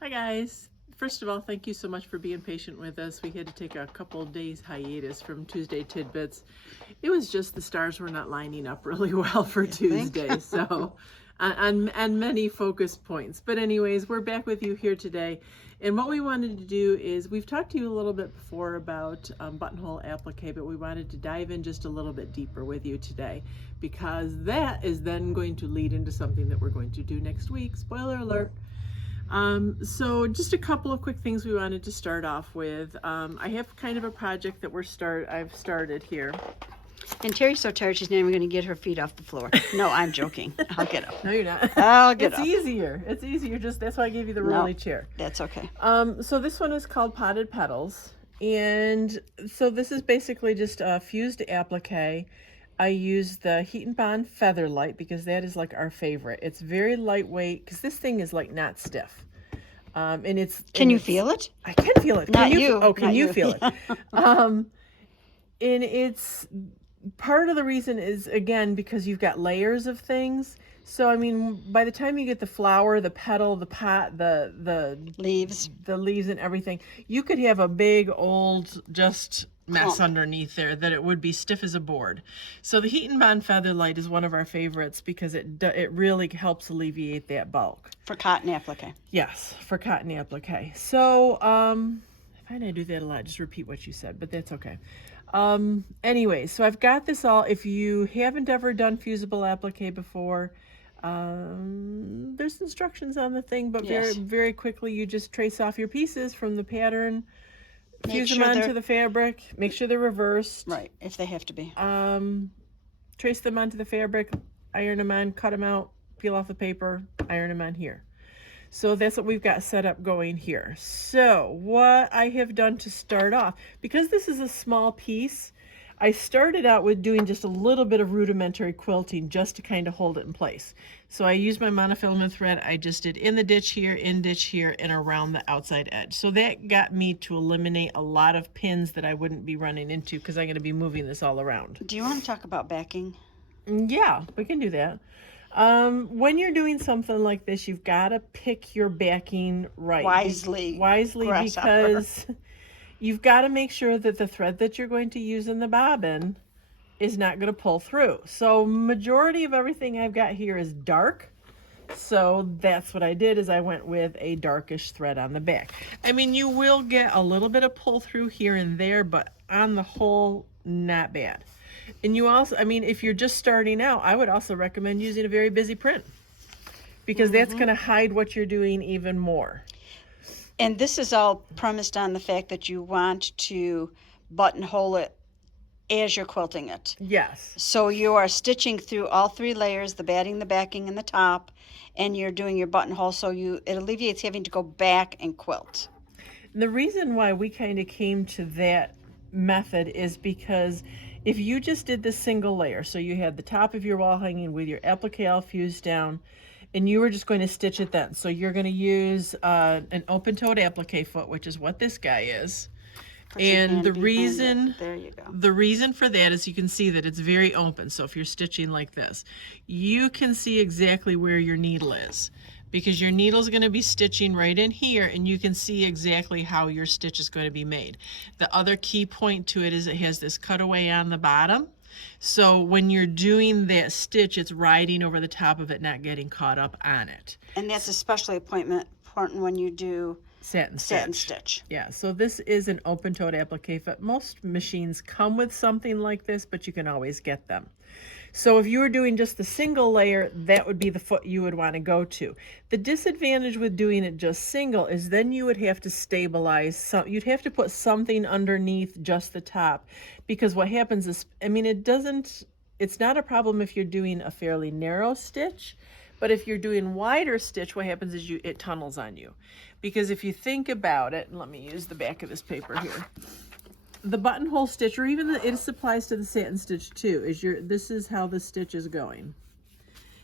Hi guys. First of all, thank you so much for being patient with us. We had to take a couple of days hiatus from Tuesday Tidbits. It was just the stars were not lining up really well for Tuesday, so on many focused points. But anyways, we're back with you here today. And what we wanted to do is, we've talked to you a little bit before about Buttonhole Applique, but we wanted to dive in just a little bit deeper with you today, because that is then going to lead into something that we're going to do next week. Spoiler alert. So just a couple of quick things we wanted to start off with. I have kind of a project that I've started here. And Teri's so tired she's not even going to get her feet off the floor. No, I'm joking. I'll get up. No, you're not. I'll get up. It's easier. Just that's why I gave you the rolly chair. That's okay. So this one is called Potted Petals, and so this is basically just a fused applique. I use the Heat and Bond Featherlight because that is like our favorite. It's very lightweight because this thing is like not stiff. And it's. Can you feel it? I can feel it. Not you. Oh, can you feel it? And it's part of the reason is, again, because you've got layers of things. So I mean, by the time you get the flower, the petal, the pot, the leaves, and everything, you could have a big old just mess underneath there that it would be stiff as a board. So the Heat and Bond Featherlight is one of our favorites because it really helps alleviate that bulk. For cotton applique. Yes, for cotton applique. So I find I do that a lot, just repeat what you said, but that's okay. Anyway, so I've got this all. If you haven't ever done fusible applique before, there's instructions on the thing, but yes, very quickly you just trace off your pieces from the pattern, fuse them onto the fabric, make sure they're reversed. Right, if they have to be. Trace them onto the fabric, iron them on, cut them out, peel off the paper, iron them on here. So that's what we've got set up going here. So what I have done to start off, because this is a small piece, I started out with doing just a little bit of rudimentary quilting just to kind of hold it in place. So I used my monofilament thread. I just did in ditch here, and around the outside edge. So that got me to eliminate a lot of pins that I wouldn't be running into because I'm going to be moving this all around. Do you want to talk about backing? Yeah, we can do that. When you're doing something like this, you've got to pick your backing right. Wisely Because you've got to make sure that the thread that you're going to use in the bobbin is not going to pull through. So majority of everything I've got here is dark. So that's what I did, is I went with a darkish thread on the back. I mean, you will get a little bit of pull through here and there, but on the whole, not bad. And you also, I mean, if you're just starting out, I would also recommend using a very busy print, because that's going to hide what you're doing even more. And this is all premised on the fact that you want to buttonhole it as you're quilting it. Yes. So you are stitching through all three layers, the batting, the backing, and the top, and you're doing your buttonhole, so it alleviates having to go back and quilt. And the reason why we kind of came to that method is because if you just did the single layer, so you had the top of your wall hanging with your applique all fused down, and you were just going to stitch it then. So you're going to use an open-toed applique foot, which is what this guy is. And the reason for that is you can see that it's very open. So if you're stitching like this, you can see exactly where your needle is, because your needle is going to be stitching right in here, and you can see exactly how your stitch is going to be made. The other key point to it is it has this cutaway on the bottom. So when you're doing that stitch, it's riding over the top of it, not getting caught up on it. And that's especially important when you do satin stitch. Yeah, so this is an open-toed applique foot. Most machines come with something like this, but you can always get them. So if you were doing just the single layer, that would be the foot you would want to go to. The disadvantage with doing it just single is then you would have to stabilize you'd have to put something underneath just the top, because what happens is, I mean, it's not a problem if you're doing a fairly narrow stitch, but if you're doing wider stitch, what happens is it tunnels on you. Because if you think about it, and let me use the back of this paper here. The buttonhole stitch, or even it applies to the satin stitch too, this is how the stitch is going.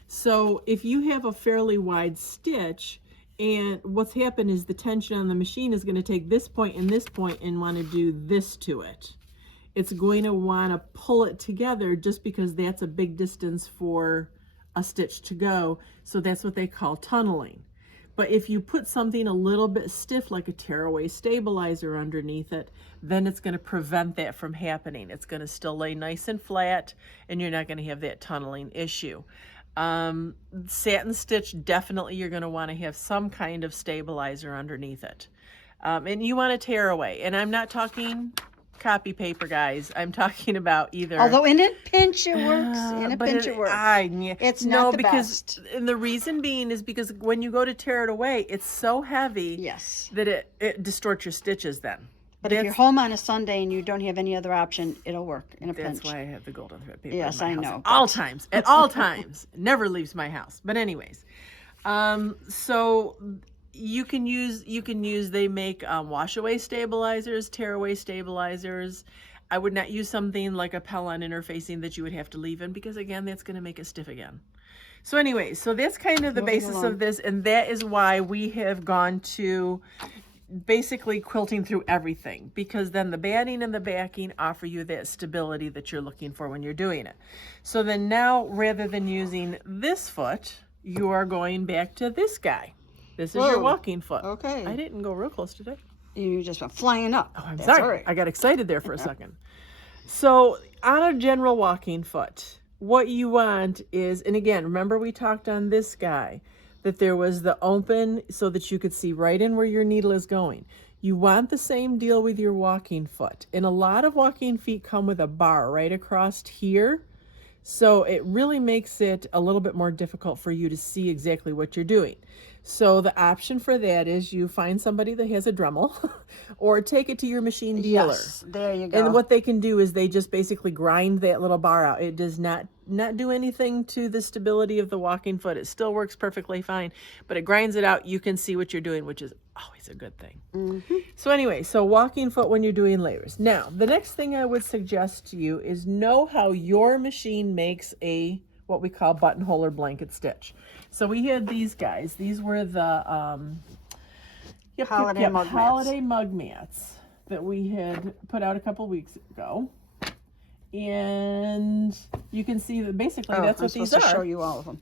So if you have a fairly wide stitch, and what's happened is the tension on the machine is going to take this point and want to do this to it. It's going to want to pull it together just because that's a big distance for a stitch to go. So that's what they call tunneling. But if you put something a little bit stiff, like a tearaway stabilizer underneath it, then it's going to prevent that from happening. It's going to still lay nice and flat, and you're not going to have that tunneling issue. Satin stitch, definitely you're going to want to have some kind of stabilizer underneath it. And you want to tear away. And I'm not talking copy paper, guys. I'm talking about either. Although in a pinch it works. In a pinch it works. It's not the best. And the reason being is because when you go to tear it away, it's so heavy Yes. that it distorts your stitches then. But if you're home on a Sunday and you don't have any other option, it'll work in a pinch. That's why I have the golden thread paper. Yes, in my I house know. At all times. At all times. It never leaves my house. But anyways, so you can use, they make wash away stabilizers, tear away stabilizers. I would not use something like a Pellon interfacing that you would have to leave in, because again, that's going to make it stiff again. So anyway, so that's kind of the basis of this, and that is why we have gone to basically quilting through everything, because then the batting and the backing offer you that stability that you're looking for when you're doing it. So then now, rather than using this foot, you are going back to this guy. This is your walking foot. Okay. I didn't go real close today. You just went flying up. Oh, I'm sorry. All right. I got excited there for a second. So on a general walking foot, what you want is, and again, remember we talked on this guy, that there was the open so that you could see right in where your needle is going. You want the same deal with your walking foot. And a lot of walking feet come with a bar right across here. So it really makes it a little bit more difficult for you to see exactly what you're doing. So the option for that is you find somebody that has a Dremel or take it to your machine dealer. Yes, there you go. And what they can do is they just basically grind that little bar out. It does not do anything to the stability of the walking foot. It still works perfectly fine, but it grinds it out. You can see what you're doing, which is always a good thing. Mm-hmm. So anyway, so walking foot when you're doing layers. Now, the next thing I would suggest to you is know how your machine makes a what we call buttonhole or blanket stitch. So we had these guys. These were the holiday mug mats that we had put out a couple weeks ago. And you can see that basically that's what these are. I'm supposed to show you all of them.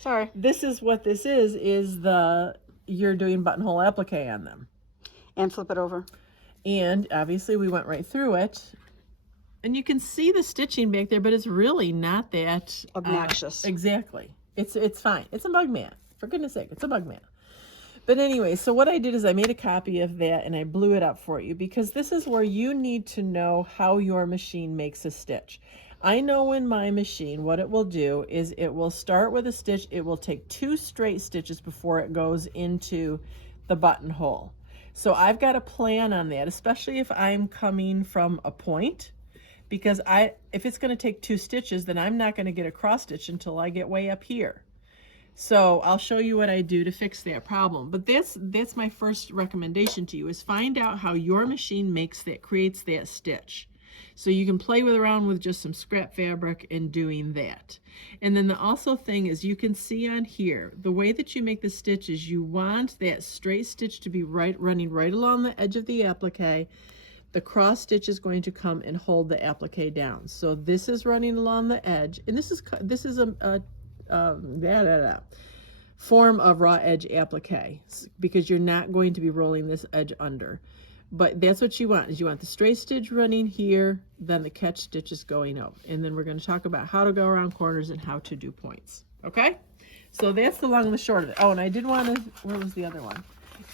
Sorry. This is what this is you're doing buttonhole applique on them. And flip it over. And obviously we went right through it. And you can see the stitching back there, but it's really not that obnoxious. Exactly. It's fine. It's a mug mat. For goodness sake, it's a mug mat. But anyway, so what I did is I made a copy of that and I blew it up for you, because this is where you need to know how your machine makes a stitch. I know in my machine what it will do is it will start with a stitch. It will take 2 straight stitches before it goes into the buttonhole. So I've got a plan on that, especially if I'm coming from a point. Because if it's going to take 2 stitches, then I'm not going to get a cross stitch until I get way up here. So I'll show you what I do to fix that problem. But that's my first recommendation to you, is find out how your machine creates that stitch. So you can play around with just some scrap fabric and doing that. And then the also thing is, you can see on here, the way that you make the stitch is you want that straight stitch to be running right along the edge of the applique. The cross stitch is going to come and hold the applique down. So this is running along the edge, and this is a form of raw edge applique, because you're not going to be rolling this edge under. But that's what you want, is you want the straight stitch running here, then the catch stitch is going out. And then we're going to talk about how to go around corners and how to do points. Okay? So that's the long and the short of it. Oh, and I did want to, where was the other one?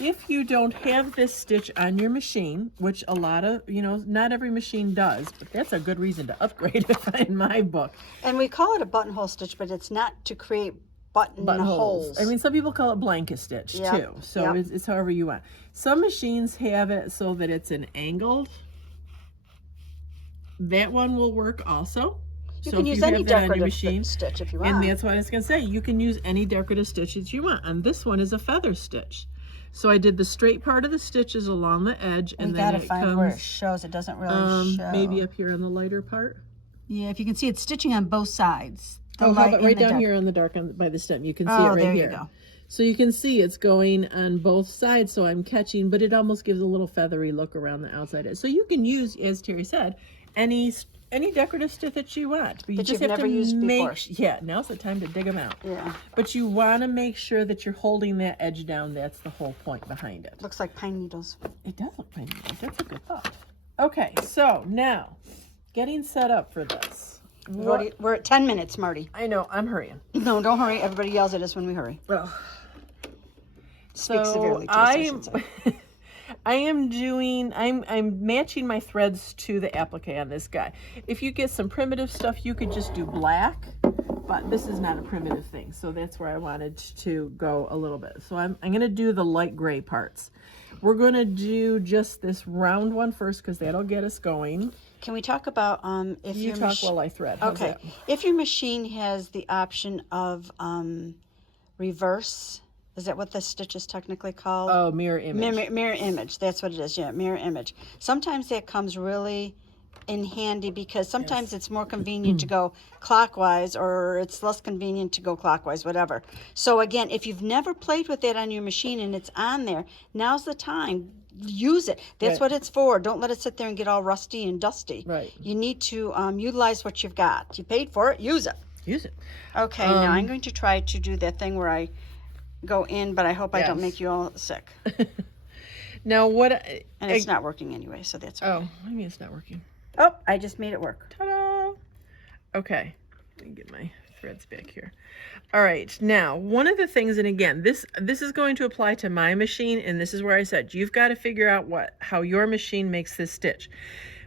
If you don't have this stitch on your machine, which a lot of, not every machine does, but that's a good reason to upgrade it in my book. And we call it a buttonhole stitch, but it's not to create buttonholes. I mean, some people call it blanket stitch too. So it's however you want. Some machines have it so that it's an angled. That one will work also. You can use any decorative stitch if you want. And that's what I was going to say. You can use any decorative stitch that you want. And this one is a feather stitch. So I did the straight part of the stitches along the edge, and then it comes where it shows. It doesn't really show. Maybe up here on the lighter part. Yeah, if you can see, it's stitching on both sides. How about right down here on the dark by the stem? You can see it right there here. You go. So you can see it's going on both sides, so I'm but it almost gives a little feathery look around the outside edge. So you can use, as Terry said, any any decorative stitch that you want. But you That just you've have never to used before. Yeah, now's the time to dig them out. Yeah. But you want to make sure that you're holding that edge down. That's the whole point behind it. Looks like pine needles. It does look pretty neat. That's a good thought. Okay, so now getting set up for this. We're at 10 minutes, Marty. I know, I'm hurrying. No, don't hurry. Everybody yells at us when we hurry. Well, Speak so severely to us, I should say. I'm matching my threads to the applique on this guy. If you get some primitive stuff, you could just do black, but this is not a primitive thing, so that's where I wanted to go a little bit. So I'm going to do the light gray parts. We're going to do just this round one first because that'll get us going. Can we talk about if You your talk machine? while I thread. How's Okay. that? If your machine has the option of reverse, is that what the stitch is technically called? Oh, mirror image. Mirror image. That's what it is. Yeah, mirror image. Sometimes that comes really in handy because sometimes it's more convenient to go clockwise, or it's less convenient to go clockwise, whatever. So again, if you've never played with that on your machine and it's on there, now's the time. Use it. That's Right. what it's for. Don't let it sit there and get all rusty and dusty. Right. You need to utilize what you've got. You paid for it. Use it. Use it. Okay. Now I'm going to try to do that thing where I go in, but I hope I don't Yes. make you all sick. Now what? And it's not working anyway, so that's okay. Oh, I mean it's not working. Oh, I just made it work. Ta-da! Okay, let me get my threads back here. All right, now one of the things, and again, this is going to apply to my machine, and this is where I said you've got to figure out how your machine makes this stitch.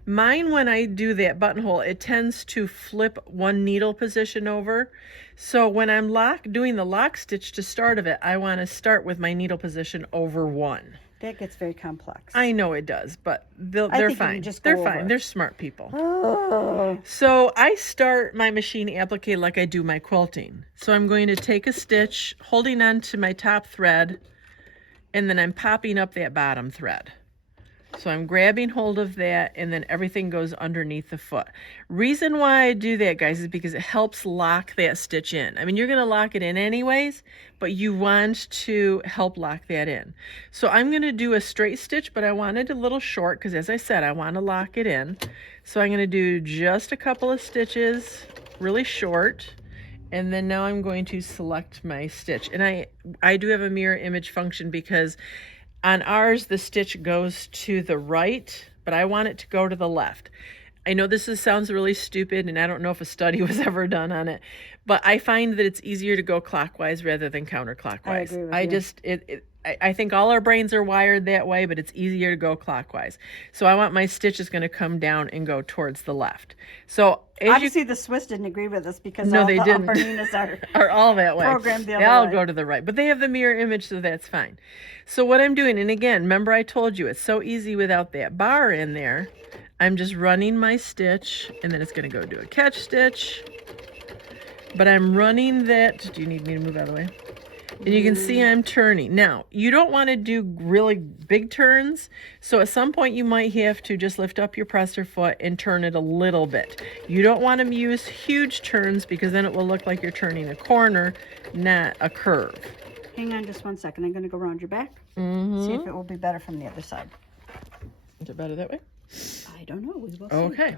Mine, when I do that buttonhole, it tends to flip one needle position over. So when I'm doing the lock stitch to start of it, I want to start with my needle position over one. That gets very complex. I know it does, but they're think you fine. can just They're go fine. over it. They're smart people. Oh. So I start my machine applique like I do my quilting. So I'm going to take a stitch, holding on to my top thread, and then I'm popping up that bottom thread. So I'm grabbing hold of that, and then everything goes underneath the foot. Reason why I do that, guys, is because it helps lock that stitch in. I mean, you're going to lock it in anyways, but you want to help lock that in. So I'm going to do a straight stitch, but I want it a little short because, as I said, I want to lock it in. So I'm going to do just a couple of stitches, really short. And then now I'm going to select my stitch. And I do have a mirror image function because on ours, the stitch goes to the right, but I want it to go to the left. I know this sounds really stupid, and I don't know if a study was ever done on it, but I find that it's easier to go clockwise rather than counterclockwise. I agree with you. I think all our brains are wired that way, but it's easier to go clockwise. So I want my stitch is going to come down and go towards the left. So Obviously, the Swiss didn't agree with us because No, all they the didn't. upper Ninas are are all that way. programmed the They other all way. go to the right, but they have the mirror image, so that's fine. So what I'm doing, and again, remember I told you it's so easy without that bar in there. I'm just running my stitch, and then it's going to go do a catch stitch. But I'm running that. Do you need me to move out of the way? And you can see I'm turning. Now, you don't want to do really big turns, so at some point you might have to just lift up your presser foot and turn it a little bit. You don't want to use huge turns because then it will look like you're turning a corner, not a curve. Hang on just one second. I'm going to go around your back. Mm-hmm. See if it will be better from the other side. Is it better that way? I don't know. We will see. Okay.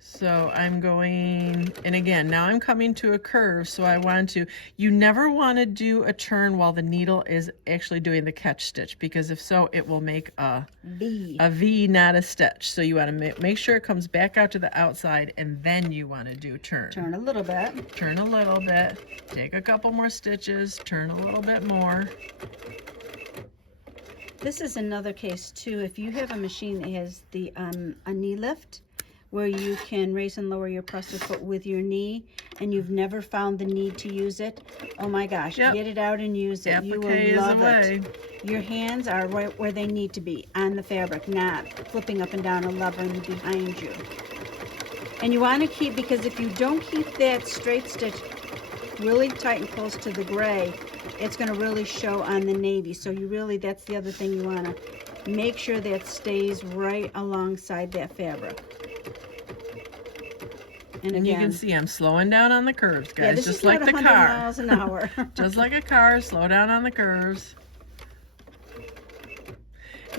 So I'm going, and again, now I'm coming to a curve, so I want to, you never want to do a turn while the needle is actually doing the catch stitch, because if so, it will make a V, not a stitch. So you want to make sure it comes back out to the outside, and then you want to do a turn. Turn a little bit. Turn a little bit, take a couple more stitches, turn a little bit more. This is another case too. If you have a machine that has the a knee lift, where you can raise and lower your presser foot with your knee, and you've never found the need to use it, oh my gosh, Yep. get it out and use it. You Applique is will love away. it. Your hands are right where they need to be, on the fabric, not flipping up and down a lever behind you. And you want to keep, because if you don't keep that straight stitch really tight and close to the gray, it's going to really show on the navy. So you really, that's the other thing, you want to make sure that stays right alongside that fabric. And And you again, can see I'm slowing down on the curves, guys, yeah, this just is like not the 100 car. miles an hour. Just like a car, slow down on the curves.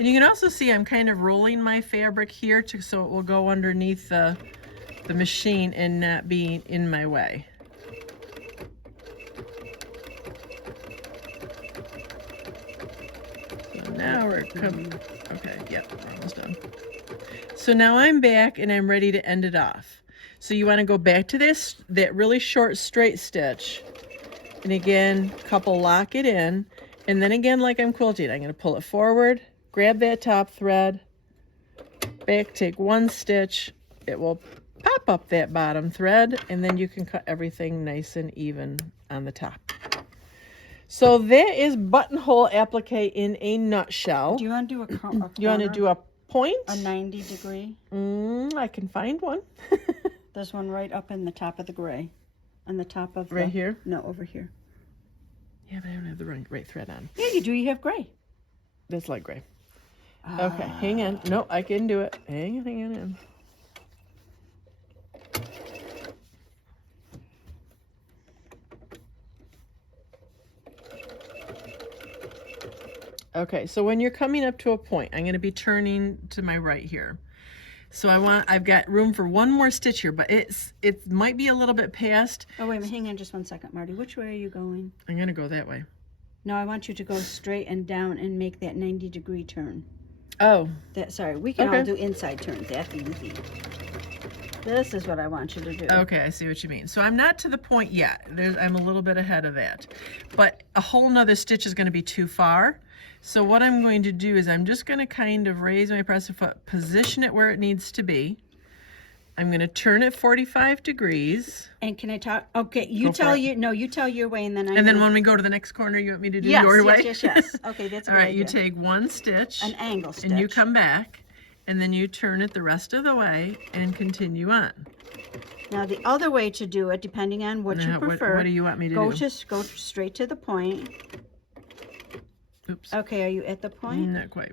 And you can also see I'm kind of rolling my fabric here so it will go underneath the machine and not be in my way. So now we're okay, yep, we're almost done. So now I'm back and I'm ready to end it off. So you want to go back to that really short straight stitch, and again, couple lock it in, and then again, like I'm quilting, I'm going to pull it forward, grab that top thread, back, take one stitch, it will pop up that bottom thread, and then you can cut everything nice and even on the top. So that is buttonhole applique in a nutshell. Do you want to do a corner? You want to do a point? A 90 degree? I can find one. There's one right up in the top of the gray. On the top of right here? No, over here. Yeah, but I don't have the right thread on. Yeah, you do. You have gray. That's light gray. Okay, hang on. No, I can do it. Hang on. Okay, so when you're coming up to a point, I'm going to be turning to my right here. So I've got room for one more stitch here, but it might be a little bit past. Oh, wait a minute. Hang on just one second, Marty. Which way are you going? I'm going to go that way. No, I want you to go straight and down and make that 90 degree turn. Oh. Sorry, we can all do inside turns. That's easy. This is what I want you to do. Okay, I see what you mean. So I'm not to the point yet. I'm a little bit ahead of that. But a whole nother stitch is going to be too far. So what I'm going to do is I'm just going to kind of raise my presser foot, position it where it needs to be. I'm going to turn it 45 degrees. And can I talk? Okay, you tell your way, and then then when we go to the next corner, you want me to do your way? Yes. Okay, that's a all good right, idea. you take one stitch. An angle stitch. And you come back, and then you turn it the rest of the way and continue on. Now the other way to do it, depending on what you prefer. What do you want me to do? Go straight to the point. Oops. Okay, are you at the point? Not quite.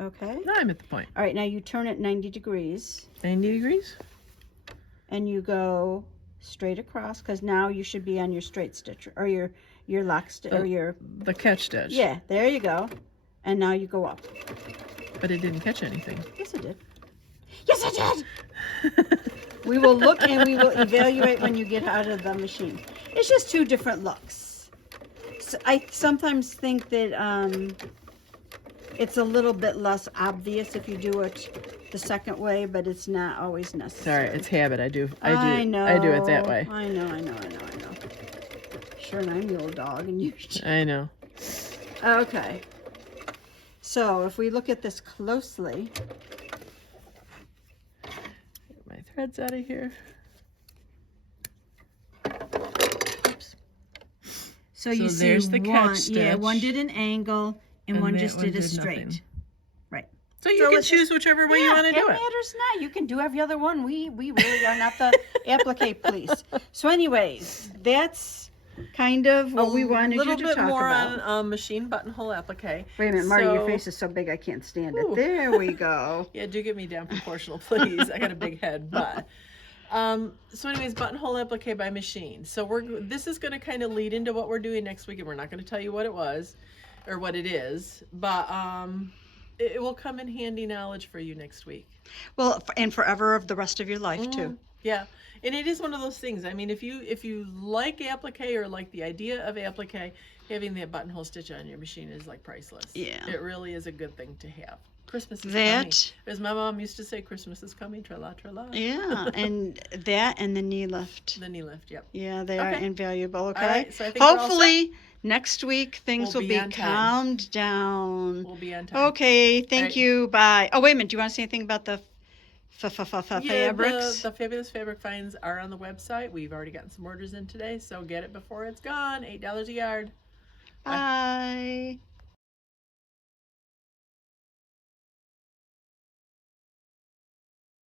Okay. No, I'm at the point. All right, now you turn it 90 degrees. 90 degrees? And you go straight across, because now you should be on your straight stitch, or your lock stitch, or your... The catch stitch. Yeah, there you go. And now you go up. But it didn't catch anything. Yes, it did. Yes, it did! We will look and we will evaluate when you get out of the machine. It's just two different looks. So I sometimes think that it's a little bit less obvious if you do it the second way, but it's not always necessary. Sorry, it's habit. I do know. I do it that way. I know. Sure, and I'm the old dog, and you. I know. Okay. So if we look at this closely. Get my threads out of here. Oops. So you see there's the catch stitch. Yeah, one did an angle and one just did a did straight. nothing. Right. So you can choose whichever way you want to do it. It matters not. You can do every other one. We really are not the applique police. So anyways, that's kind of what we wanted you to talk about. A little bit more on machine buttonhole applique. Wait a minute, Marty, your face is so big I can't stand it. There we go. Yeah, do get me down proportional, please. I got a big head, but... so anyways, buttonhole applique by machine. So this is going to kind of lead into what we're doing next week, and we're not going to tell you what it was or what it is, but it will come in handy knowledge for you next week. Well, and forever of the rest of your life too. Yeah, and it is one of those things. I mean, if you like applique or like the idea of applique, having that buttonhole stitch on your machine is like priceless. Yeah, it really is a good thing to have. Christmas is coming. As my mom used to say, Christmas is coming, tra-la, tra-la. Yeah, and that and the knee lift. The knee lift, yep. Yeah, they are invaluable, okay? All right, so I think hopefully next week things will be on time. calmed down. We'll be on time. Okay, thank you, bye. Oh, wait a minute, do you want to say anything about the fabrics? The fabulous fabric finds are on the website. We've already gotten some orders in today, so get it before it's gone. $8 a yard. Bye.